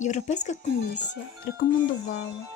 Європейська комісія рекомендувала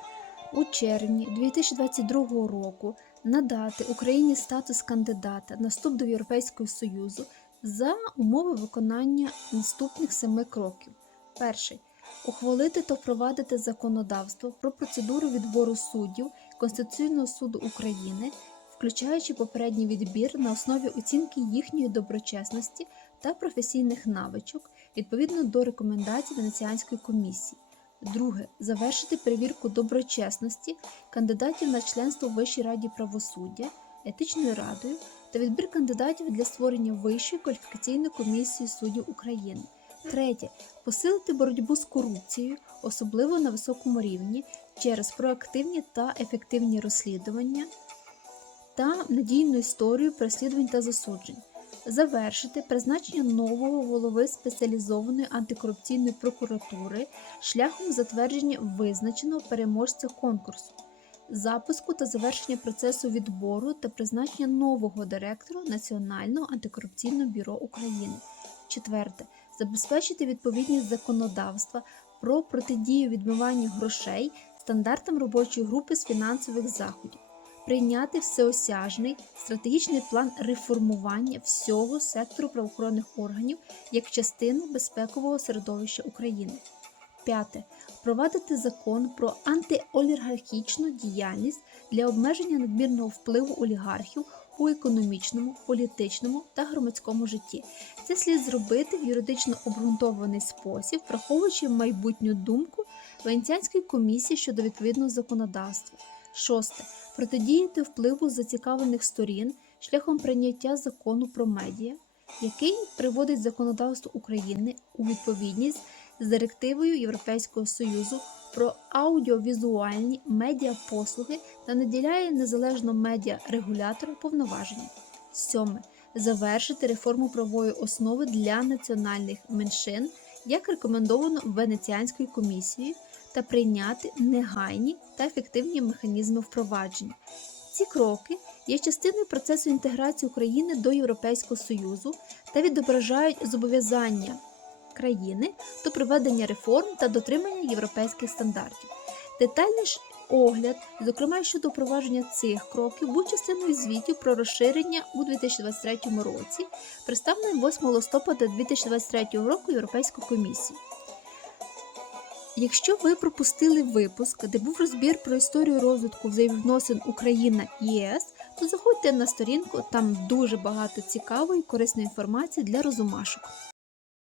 у червні 2022 року надати Україні статус кандидата на вступ до Європейського Союзу за умови виконання наступних семи кроків. Перший ухвалити та впровадити законодавство про процедуру відбору суддів Конституційного суду України, включаючи попередній відбір на основі оцінки їхньої доброчесності та професійних навичок відповідно до рекомендацій Венеціанської комісії. Друге завершити перевірку доброчесності кандидатів на членство в Вищій раді правосуддя, етичною радою та відбір кандидатів для створення Вищої кваліфікаційної комісії суддів України. Третє посилити боротьбу з корупцією, особливо на високому рівні, через проактивні та ефективні розслідування та надійну історію переслідувань та засуджень. Завершити призначення нового голови спеціалізованої антикорупційної прокуратури шляхом затвердження визначеного переможця конкурсу, запуску та завершення процесу відбору та призначення нового директора Національного антикорупційного бюро України. Четверте забезпечити відповідність законодавства про протидію відмиванню грошей стандартам робочої групи з фінансових заходів прийняти всеосяжний стратегічний план реформування всього сектору правоохоронних органів як частину безпекового середовища України. П'яте. Впровадити закон про антиолігархічну діяльність для обмеження надмірного впливу олігархів у економічному, політичному та громадському житті. Це слід зробити в юридично обґрунтований спосіб, враховуючи майбутню думку Венеціанської комісії щодо відповідного законодавства. Шосте протидіяти впливу зацікавлених сторін шляхом прийняття закону про медіа, який приводить законодавство України у відповідність з директивою Європейського Союзу про аудіовізуальні медіапослуги та наділяє незалежно медіарегулятора повноваження. Сьоме завершити реформу правової основи для національних меншин, як рекомендовано Венеціанською комісією та прийняти негайні та ефективні механізми впровадження. Ці кроки є частиною процесу інтеграції України до Європейського Союзу та відображають зобов'язання країни до проведення реформ та дотримання європейських стандартів. Детальніше огляд, зокрема щодо впровадження цих кроків, був частиною звітів про розширення у 2023 році, представленим 8 листопада 2023 року Європейською комісією. Якщо ви пропустили випуск, де був розбір про історію розвитку взаємовідносин Україна ЄС, то заходьте на сторінку, там дуже багато цікавої і корисної інформації для розумашок.